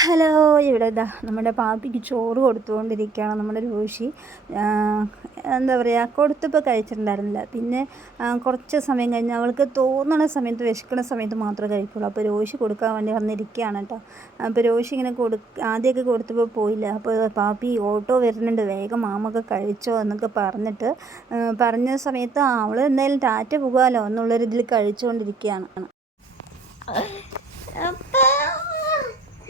Hello ഇവിടെ ഇതാ നമ്മുടെ പാപ്പിക്ക് ചോറ് കൊടുത്തുകൊണ്ടിരിക്കുകയാണ് നമ്മുടെ രോഷി. എന്താ പറയുക കൊടുത്തപ്പോൾ കഴിച്ചിട്ടുണ്ടായിരുന്നില്ല. പിന്നെ കുറച്ച് സമയം കഴിഞ്ഞ് അവൾക്ക് തോന്നണ സമയത്ത് വിശക്കണ സമയത്ത് മാത്രമേ കഴിക്കുള്ളൂ. അപ്പോൾ രോഷി കൊടുക്കാൻ വേണ്ടി വന്നിരിക്കുകയാണ് കേട്ടോ. അപ്പോൾ രോഷി ഇങ്ങനെ കൊടു ആദ്യമൊക്കെ കൊടുത്തപ്പോൾ പോയില്ല. അപ്പോൾ പാപ്പി ഓട്ടോ വരുന്നുണ്ട്. വേഗം മാമൊക്കെ കഴിച്ചോ എന്നൊക്കെ പറഞ്ഞിട്ട് പറഞ്ഞ സമയത്ത് അവൾ എന്തായാലും ടാറ്റ പോകാമല്ലോ എന്നുള്ളൊരിതിൽ കഴിച്ചുകൊണ്ടിരിക്കുകയാണ്.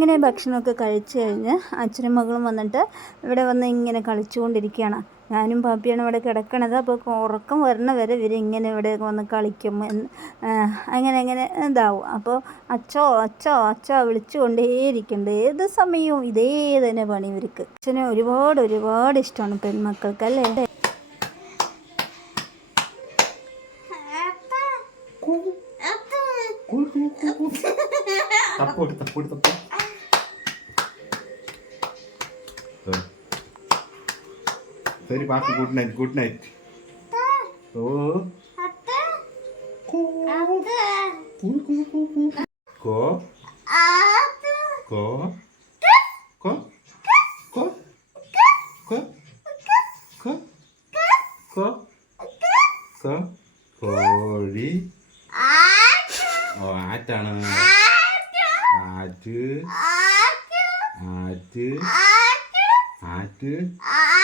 അങ്ങനെ ഭക്ഷണമൊക്കെ കഴിച്ചു കഴിഞ്ഞ് അച്ഛനും മകളും വന്നിട്ട് ഇവിടെ വന്ന് ഇങ്ങനെ കളിച്ചുകൊണ്ടിരിക്കുകയാണ്. ഞാനും പാപ്പിയാണ് ഇവിടെ കിടക്കണത്. അപ്പോൾ ഉറക്കം വരണ വരെ ഇവർ ഇങ്ങനെ ഇവിടെ വന്ന് കളിക്കും എന്ന് അങ്ങനെ അങ്ങനെ ഇതാവും. അപ്പോൾ അച്ചോ അച്ചോ അച്ചോ വിളിച്ചുകൊണ്ടേയിരിക്കുന്നുണ്ട്. ഏത് സമയവും ഇതേ തന്നെ പണി ഇവർക്ക്. അച്ഛനെ ഒരുപാട് ഒരുപാട് ഇഷ്ടമാണ് പെൺമക്കൾക്ക് അല്ലേ? തപ്പോട്ട് തപ്പോട്ട് തപ്പോ. சரி பாப்பி குட் நைட் குட் நைட் ஓ கோ கோ கோ கோ கோ கோ கோ കോ കോഴി ഓ ആറ്റാണ് ആറ്റ് ആറ്റ് ter. Ah!